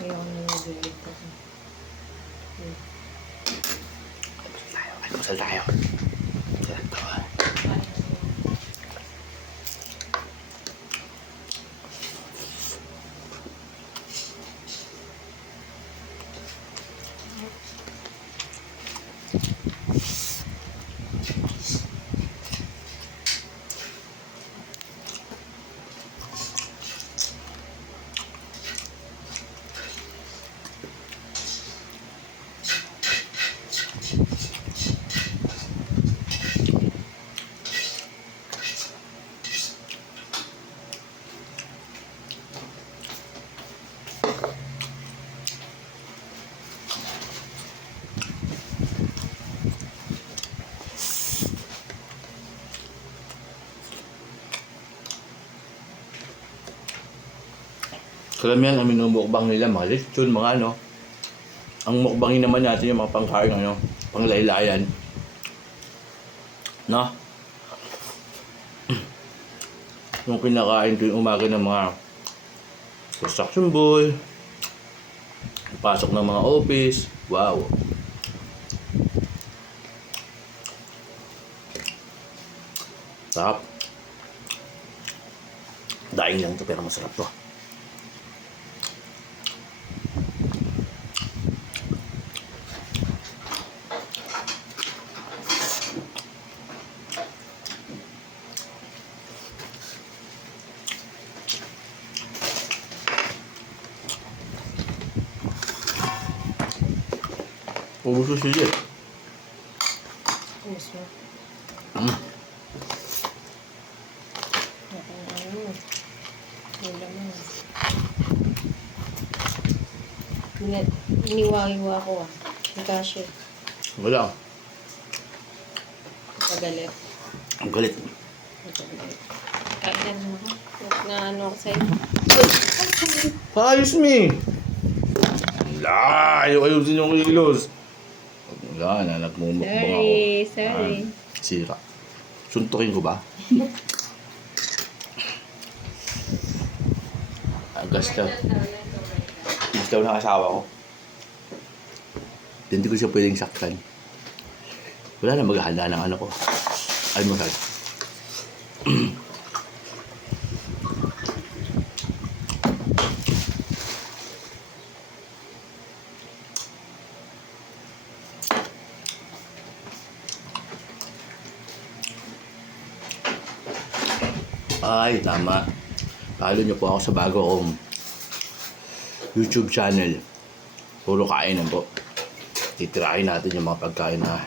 Ayaw na nag-edit ako. Almusal tayo. Sarap to. Karamihan ang minumukbang nila, mga lechon, mga ano. Ang mukbangin naman natin yung mga pangkain, ano, panglaylayan. No? Yung kinakain tuwing umaga ng mga construction boy, pasok ng mga office. Wow! Sarap. Daing lang to pero masarap to. Ubus ko siya. Ubus mo. Wala mo. Iniwa-iwa ko ah. Ang cashier. Wala. Pagalit. Ang galit. Kailan mo ha? Na ano ako sa'yo. Ayos me! Wala! Ayaw-ayusin yung kilos. Wala na, nagmumukbang ako. Sorry. Sira. Suntukin ko ba? Gastaw. Gastaw ng asawa ko. Hindi ko siya pwedeng saktan. Wala na maghahanda ng ano ko. Almusal. Ay, tama. Follow niyo po ako sa bago kong YouTube channel. Puro kainan po. Titirahin natin yung mga pagkain na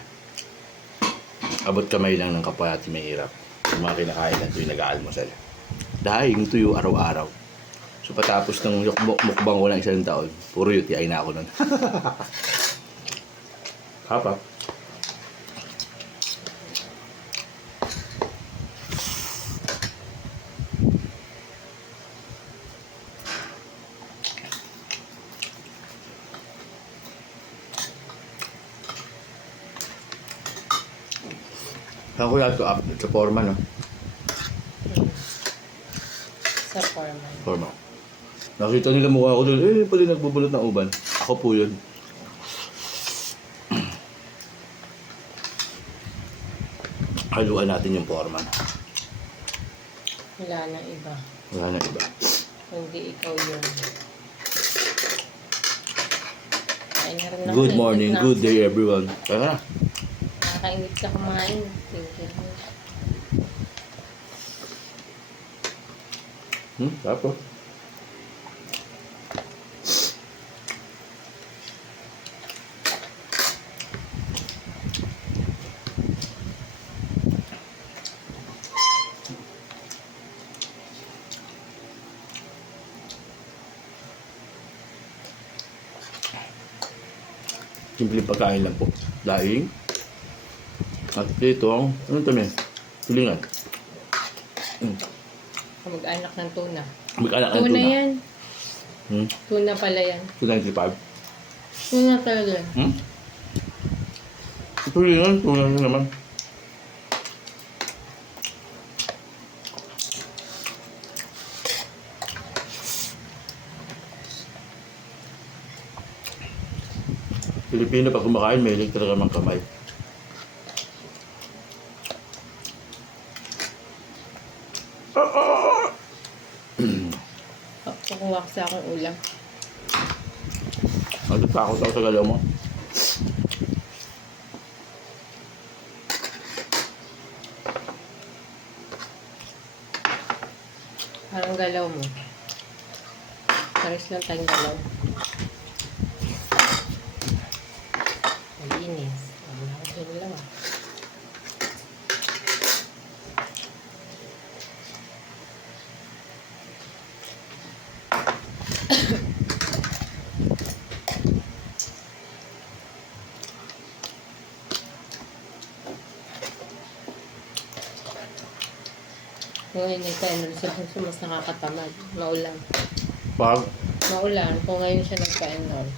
abot kamay lang ng kapwa natin mahirap. Yung mga kinakain natin yung nag-aalmusal. Dahil yung tuyo araw-araw. So patapos ng mukbang ko ng isang taon, puro UTI na ako nun. Hapa. Saan ko yan to update sa forma, no? Sa foreman. Forma. Nakita nila mukha ko doon, pala nagbubulot ng uban. Ako po yun. Haluan natin yung forma. Wala na iba. Wala na iba. Hindi ikaw yun. Kain na rin ako. Good morning, good day everyone. Kaya na. Nakakainit sa kumain. Thank you. Tapos. Simpleng pagkain lang po. Daing. At dito, ano ito na? Tulingan. Mag-anak ng tuna. Mag-anak ng Tuna tuna. yan. Tuna pala yan. 295. Tuna talaga. Tulingan, tuna na naman. Pilipino pag kumakain, may talaga ng kamay. Kukuha ko sa akong ulam. Natatakot ako sa galaw mo. Parang galaw mo. Pares lang tayong galaw. Malinis. Wala ko sa galaw ah. Kung ngayon ito, si Bunso mas nakakatamad. Maulan. Pag, Maulan. Kung ngayon siya nagpa-enroll.